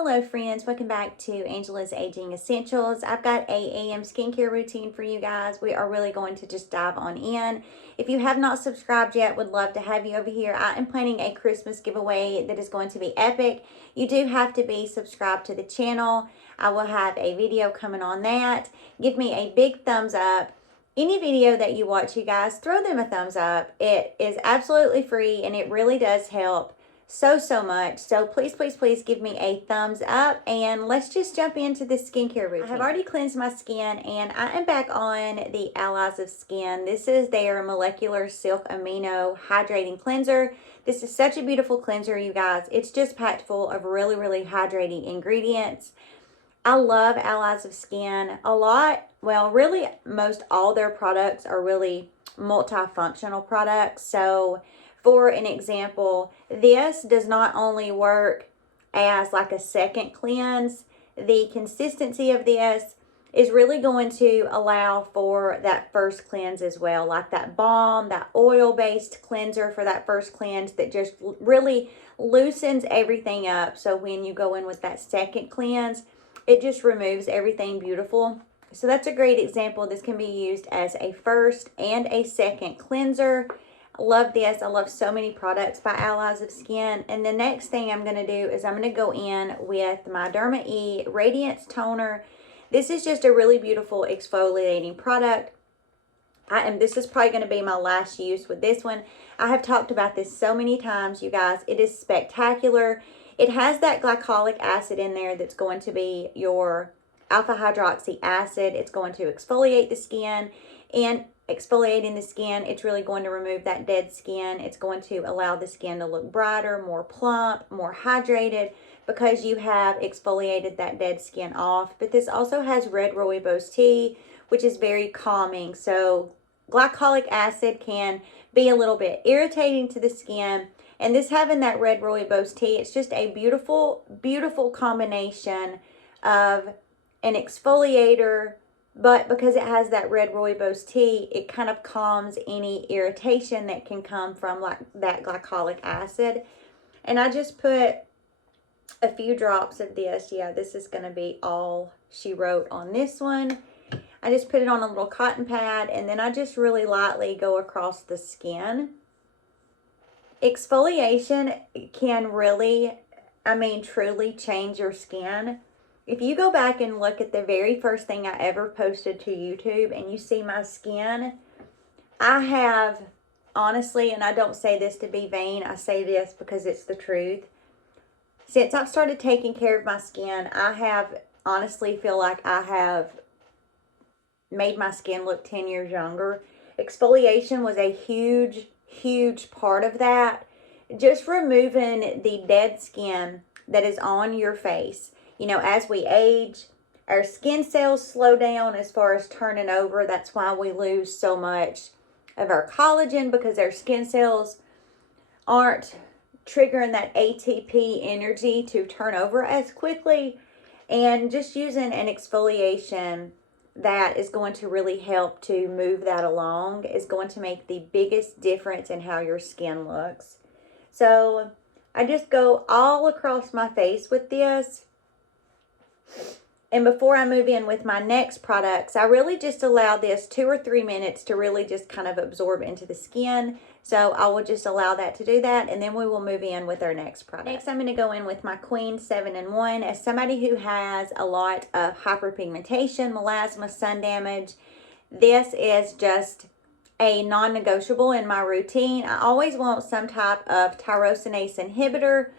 Hello friends, welcome back to Angela's Aging Essentials. I've got a AM skincare routine for you guys. We are really going to just dive on in. If you have not subscribed yet, would love to have you over here. I am planning a Christmas giveaway that is going to be epic. You do have to be subscribed to the channel. I will have a video coming on that. Give me a big thumbs up. Any video that you watch, you guys, throw them a thumbs up. It is absolutely free and it really does help so much. So please give me a thumbs up and let's just jump into the skincare routine. I have already cleansed my skin and I am back on the Allies of Skin. This is their Molecular Silk Amino Hydrating Cleanser. This is such a beautiful cleanser, you guys. It's just packed full of really hydrating ingredients. I love Allies of Skin a lot. Well, really most all their products are really multifunctional products. So for an example, this does not only work as like a second cleanse, the consistency of this is really going to allow for that first cleanse as well, like that balm, that oil-based cleanser for that first cleanse that just really loosens everything up. So when you go in with that second cleanse, it just removes everything beautiful. So that's a great example. This can be used as a first and a second cleanser. Love this. I love so many products by Allies of Skin. And the next thing I'm going to do is I'm going to go in with my Dermae Radiance Toner. This is just a really beautiful exfoliating product. This is probably going to be my last use with this one. I have talked about this so many times, you guys. It is spectacular. It has that glycolic acid in there that's going to be your alpha hydroxy acid. It's going to exfoliate the skin, and exfoliating the skin, it's really going to remove that dead skin. It's going to allow the skin to look brighter, more plump, more hydrated because you have exfoliated that dead skin off. But this also has red rooibos tea, which is very calming. So glycolic acid can be a little bit irritating to the skin. And this having that red rooibos tea, it's just a beautiful combination of an exfoliator, but because it has that red rooibos tea, it kind of calms any irritation that can come from like that glycolic acid. And I just put a few drops of this. Yeah, this is going to be all she wrote on this one. I just put it on a little cotton pad and then I just really lightly go across the skin. Exfoliation can really, truly change your skin. If you go back and look at the very first thing I ever posted to YouTube and you see my skin, I have, honestly, and I don't say this to be vain, I say this because it's the truth. Since I've started taking care of my skin, I have honestly feel like I have made my skin look 10 years younger. Exfoliation was a huge part of that. Just removing the dead skin that is on your face. You know, as we age, our skin cells slow down as far as turning over. That's why we lose so much of our collagen, because our skin cells aren't triggering that ATP energy to turn over as quickly. And just using an exfoliation that is going to really help to move that along is going to make the biggest difference in how your skin looks. So I just go all across my face with this. And before I move in with my next products, I really just allow this 2 or 3 minutes to really just kind of absorb into the skin. So I will just allow that to do that, and then we will move in with our next product. Next, I'm going to go in with my Queen 7-in-1. As somebody who has a lot of hyperpigmentation, melasma, sun damage, this is just a non-negotiable in my routine. I always want some type of tyrosinase inhibitor.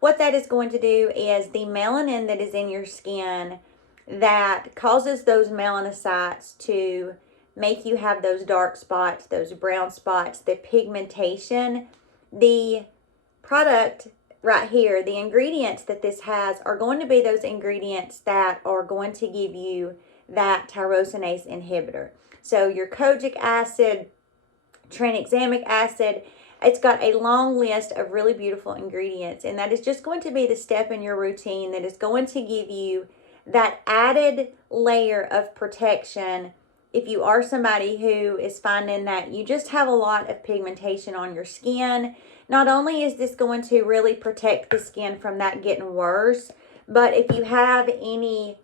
What that is going to do is the melanin that is in your skin that causes those melanocytes to make you have those dark spots, those brown spots, the pigmentation. The product right here, the ingredients that this has are going to be those ingredients that are going to give you that tyrosinase inhibitor. So your kojic acid, tranexamic acid, it's got a long list of really beautiful ingredients, and that is just going to be the step in your routine that is going to give you that added layer of protection if you are somebody who is finding that you just have a lot of pigmentation on your skin. Not only is this going to really protect the skin from that getting worse, But if you have any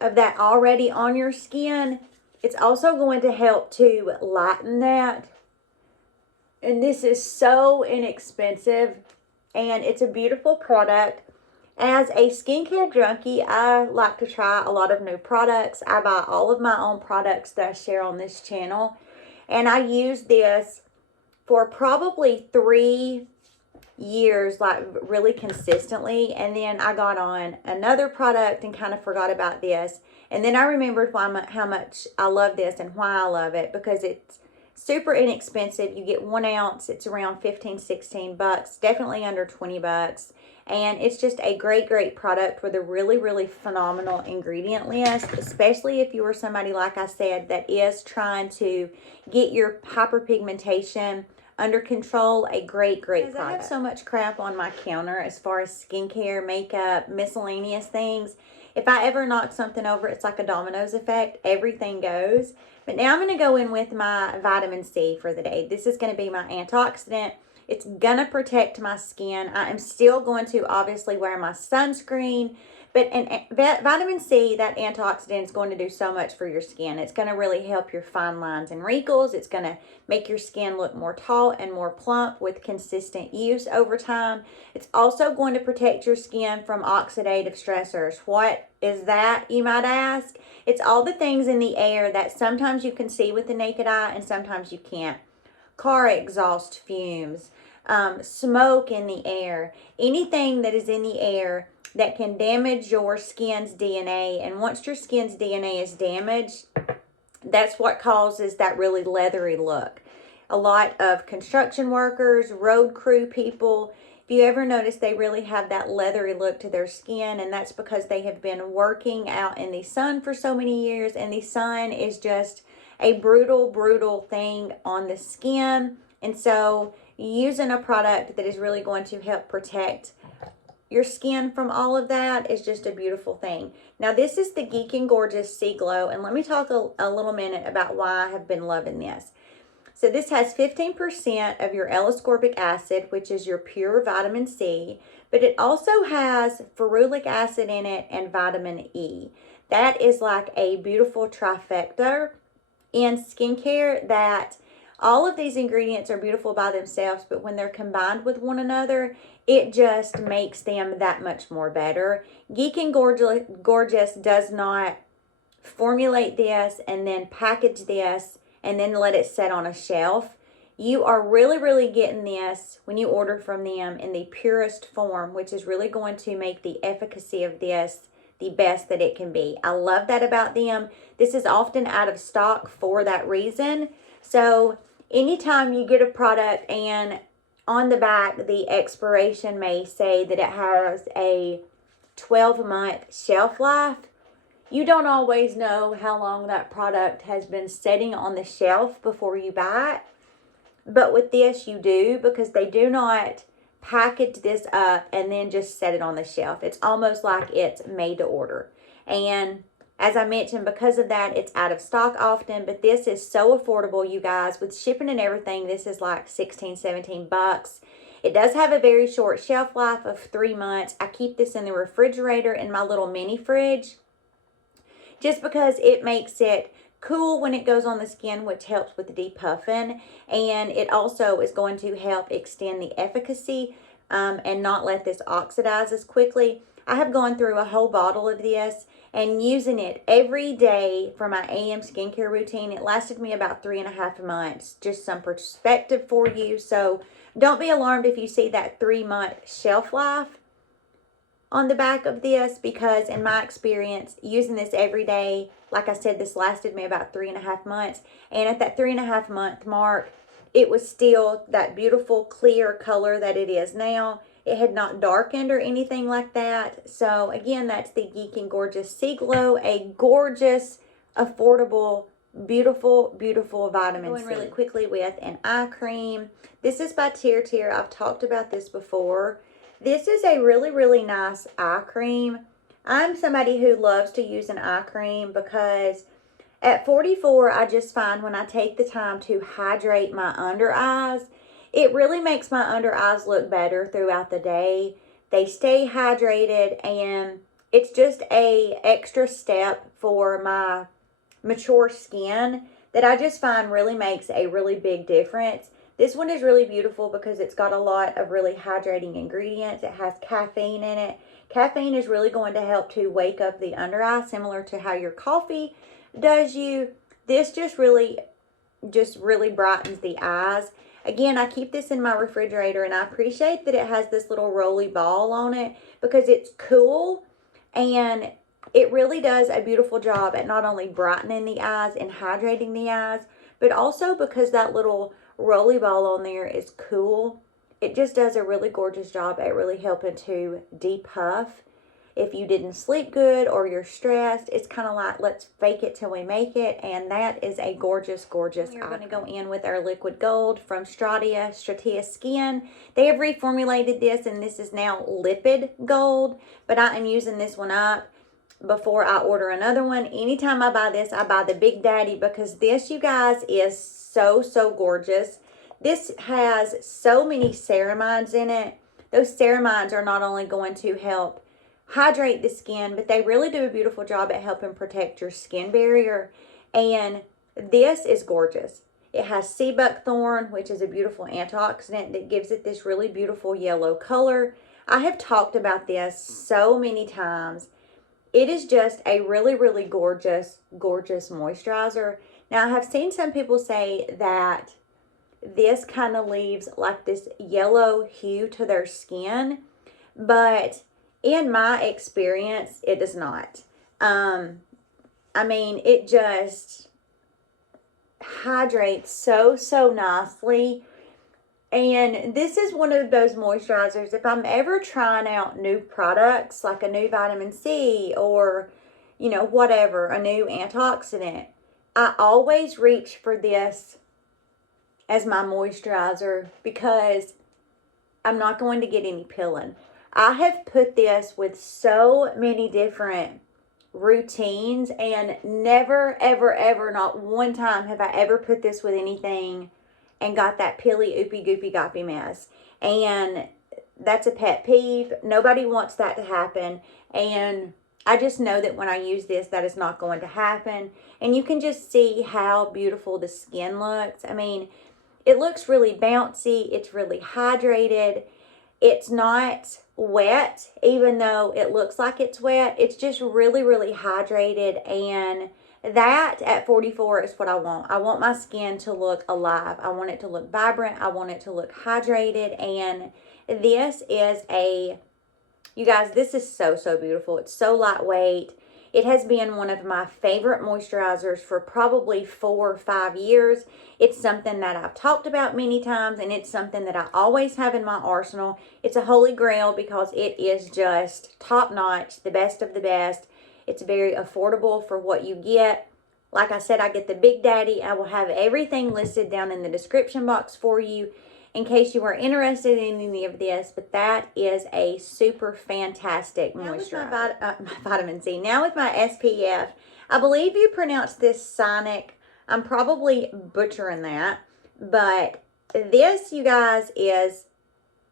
of that already on your skin, it's also going to help to lighten that. And this is so inexpensive, and it's a beautiful product. As a skincare junkie, I like to try a lot of new products. I buy all of my own products that I share on this channel, and I use this for probably 3 years, like really consistently. And then I got on another product and kind of forgot about this, and then I remembered how much I love this and why I love it, because it's super inexpensive. You get 1 ounce. It's around 15-16 bucks, definitely under 20 bucks. And it's just a great product with a really phenomenal ingredient list, especially if you are somebody, like I said, that is trying to get your hyperpigmentation under control. A great product. I have so much crap on my counter as far as skincare, makeup, miscellaneous things. If I ever knock something over, it's like a dominoes effect. Everything goes. But now I'm going to go in with my vitamin C for the day. This is going to be my antioxidant. It's going to protect my skin. I am still going to obviously wear my sunscreen. But vitamin C, that antioxidant, is going to do so much for your skin. It's going to really help your fine lines and wrinkles. It's going to make your skin look more tall and more plump with consistent use over time. It's also going to protect your skin from oxidative stressors. What is that, you might ask? It's all the things in the air that sometimes you can see with the naked eye and sometimes you can't. Car exhaust fumes, smoke in the air, anything that is in the air that can damage your skin's DNA. And once your skin's DNA is damaged, that's what causes that really leathery look. A lot of construction workers, road crew people, if you ever notice, they really have that leathery look to their skin, and that's because they have been working out in the sun for so many years, and the sun is just a brutal thing on the skin. And so using a product that is really going to help protect your skin from all of that is just a beautiful thing. Now, this is the Geek Gorgeous Sea Glow, and let me talk a little minute about why I have been loving this. So this has 15% of your L-ascorbic acid, which is your pure vitamin C, but it also has ferulic acid in it and vitamin E. That is like a beautiful trifecta in skincare, that all of these ingredients are beautiful by themselves, but when they're combined with one another, it just makes them that much more better. Geek Gorgeous does not formulate this and then package this and then let it sit on a shelf. You are really getting this when you order from them in the purest form, which is really going to make the efficacy of this the best that it can be. I love that about them. This is often out of stock for that reason. So anytime you get a product and on the back the expiration may say that it has a 12-month shelf life, you don't always know how long that product has been sitting on the shelf before you buy it. But with this, you do, because they do not package this up and then just set it on the shelf. It's almost like it's made to order. And as I mentioned, because of that, it's out of stock often. But this is so affordable, you guys. With shipping and everything, this is like 16-17 bucks. It does have a very short shelf life of 3 months. I keep this in the refrigerator in my little mini fridge, just because it makes it cool when it goes on the skin, which helps with depuffing, and it also is going to help extend the efficacy and not let this oxidize as quickly. I have gone through a whole bottle of this and using it every day for my AM skincare routine. It lasted me about 3.5 months. Just some perspective for you. So don't be alarmed if you see that 3-month shelf life on the back of this, because in my experience using this every day, like I said, this lasted me about 3.5 months, and at that 3.5 month mark, it was still that beautiful clear color that it is now. It had not darkened or anything like that. So again, that's the Geek Gorgeous Sea Glow, a gorgeous, affordable, beautiful vitamin C. Going really quickly with an eye cream. This is by Tirtir. I've talked about this before. This is a really nice eye cream. I'm somebody who loves to use an eye cream because at 44, I just find when I take the time to hydrate my under eyes, it really makes my under eyes look better throughout the day. They stay hydrated, and it's just a extra step for my mature skin that I just find really makes a really big difference. This one is really beautiful because it's got a lot of really hydrating ingredients. It has caffeine in it. Caffeine is really going to help to wake up the under eye, similar to how your coffee does you. This just really brightens the eyes. Again, I keep this in my refrigerator, and I appreciate that it has this little roly ball on it because it's cool, and it really does a beautiful job at not only brightening the eyes and hydrating the eyes, but also because that little roly ball on there is cool. It just does a really gorgeous job at really helping to depuff. If you didn't sleep good or you're stressed, it's kind of like, let's fake it till we make it. And that is a gorgeous, gorgeous. We're going to go in with our liquid gold from Stratia Skin. They have reformulated this, and this is now lipid gold, but I am using this one up before I order another one. Anytime I buy this, I buy the Big Daddy, because this, you guys, is so, so gorgeous. This has so many ceramides in it. Those ceramides are not only going to help hydrate the skin, but they really do a beautiful job at helping protect your skin barrier. And this is gorgeous. It has sea buckthorn, which is a beautiful antioxidant that gives it this really beautiful yellow color. I have talked about this so many times. It is just a really, really gorgeous, gorgeous moisturizer. Now, I have seen some people say that this kind of leaves like this yellow hue to their skin, but in my experience, it does not. I mean, it just hydrates so, so nicely. And this is one of those moisturizers, if I'm ever trying out new products, like a new vitamin C or, you know, whatever, a new antioxidant, I always reach for this as my moisturizer because I'm not going to get any peeling. I have put this with so many different routines, and never, ever, ever, not one time have I ever put this with anything and got that peely, oopy, goopy, goppy mess. And that's a pet peeve. Nobody wants that to happen. And I just know that when I use this, that is not going to happen. And you can just see how beautiful the skin looks. I mean, it looks really bouncy. It's really hydrated. It's not wet, even though it looks like it's wet. It's just really, really hydrated, and that at 44 is what I want. I want my skin to look alive. I want it to look vibrant. I want it to look hydrated, and this is you guys, this is so, so beautiful. It's so lightweight. It has been one of my favorite moisturizers for probably 4 or 5 years. It's something that I've talked about many times, and it's something that I always have in my arsenal. It's a holy grail because it is just top-notch, the best of the best. It's very affordable for what you get. Like I said, I get the Big Daddy. I will have everything listed down in the description box for you in case you are interested in any of this, but that is a super fantastic moisturizer. My vitamin C. Now with my SPF, I believe you pronounce this SCINIC. I'm probably butchering that, but this, you guys, is,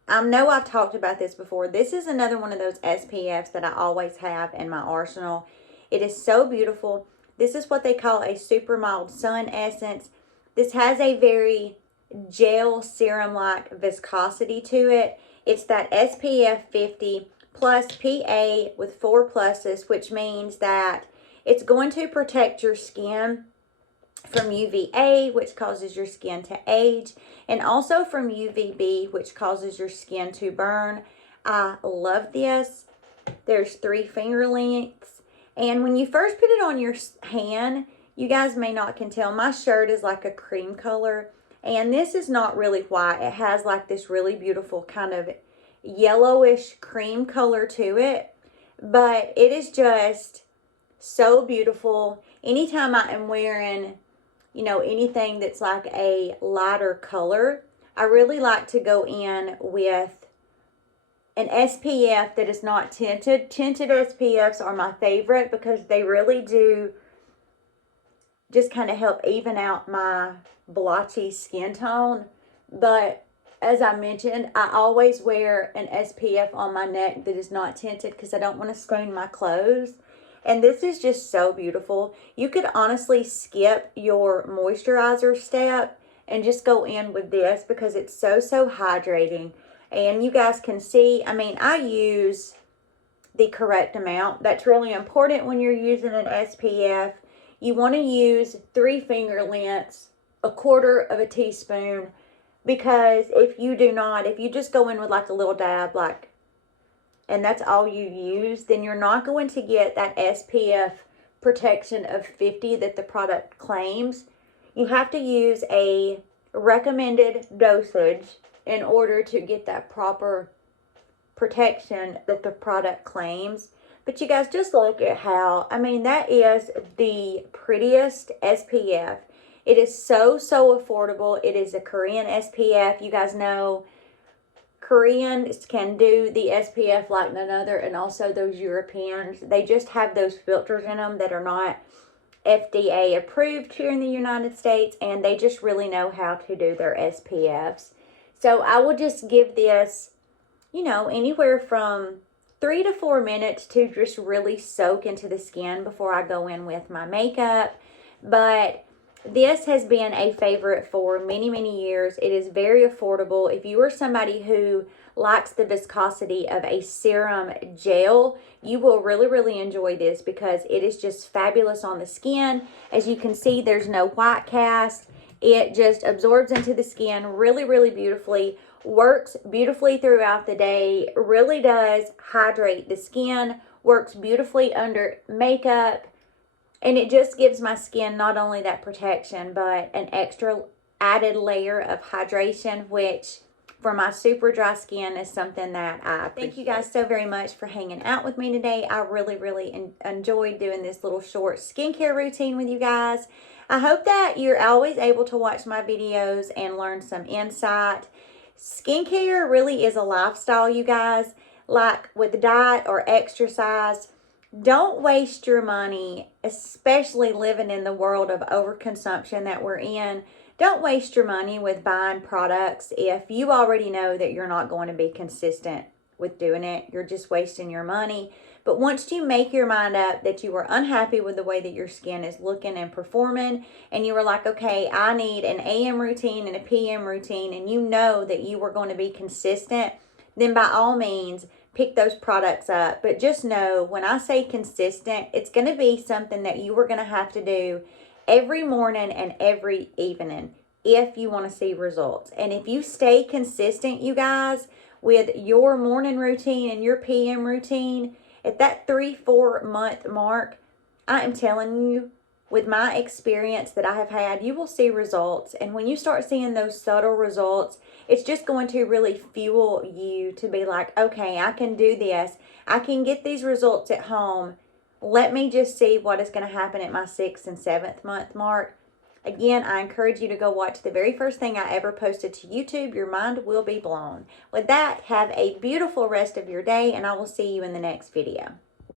I know I've talked about this before. This is another one of those SPFs that I always have in my arsenal. It is so beautiful. This is what they call a super mild sun essence. This has a very gel serum-like viscosity to it. It's that SPF 50 plus PA with 4 pluses, which means that it's going to protect your skin from UVA, which causes your skin to age, and also from UVB, which causes your skin to burn. I love this. There's 3 finger lengths, and when you first put it on your hand, you guys may not can tell, my shirt is like a cream color. And this is not really white. It has like this really beautiful kind of yellowish cream color to it. But it is just so beautiful. Anytime I am wearing, you know, anything that's like a lighter color, I really like to go in with an SPF that is not tinted. Tinted SPFs are my favorite because they really do just kind of help even out my blotchy skin tone. But as I mentioned, I always wear an SPF on my neck that is not tinted because I don't want to stain my clothes. And this is just so beautiful. You could honestly skip your moisturizer step and just go in with this because it's so hydrating. And you guys can see, I mean, I use the correct amount. That's really important when you're using an SPF. You want to use 3 finger lengths, 1/4 teaspoon, because if you do not, if you just go in with like a little dab, like, and that's all you use, then you're not going to get that SPF protection of 50 that the product claims. You have to use a recommended dosage in order to get that proper protection that the product claims. But you guys, just look at how, I mean, that is the prettiest SPF. It is so affordable. It is a Korean SPF. You guys know Koreans can do the SPF like none other, and also those Europeans. They just have those filters in them that are not FDA approved here in the United States, and they just really know how to do their SPFs. So I will just give this, you know, anywhere from 3 to 4 minutes to just really soak into the skin before I go in with my makeup. But this has been a favorite for many years. It is very affordable. If you are somebody who likes the viscosity of a serum gel, you will really enjoy this because it is just fabulous on the skin. As you can see, there's no white cast. It just absorbs into the skin really beautifully. Works beautifully throughout the day. Really does hydrate the skin. Works beautifully under makeup. And it just gives my skin not only that protection, but an extra added layer of hydration, which for my super dry skin is something that I appreciate. Thank you guys so very much for hanging out with me today. I really enjoyed doing this little short skincare routine with you guys. I hope that you're always able to watch my videos and learn some insight. Skincare really is a lifestyle, you guys. Like with diet or exercise, don't waste your money, especially living in the world of overconsumption that we're in. Don't waste your money with buying products if you already know that you're not going to be consistent with doing it. You're just wasting your money. But once you make your mind up that you are unhappy with the way that your skin is looking and performing, and you were like, okay, I need an AM routine and a PM routine, and you know that you are going to be consistent, then by all means, pick those products up. But just know, when I say consistent, it's going to be something that you are going to have to do every morning and every evening if you want to see results. And if you stay consistent, you guys, with your morning routine and your PM routine, at that 3-4 month mark, I am telling you, with my experience that I have had, you will see results. And when you start seeing those subtle results, it's just going to really fuel you to be like, okay, I can do this. I can get these results at home. Let me just see what is going to happen at my 6th and 7th month mark. Again, I encourage you to go watch the very first thing I ever posted to YouTube. Your mind will be blown. With that, have a beautiful rest of your day, and I will see you in the next video.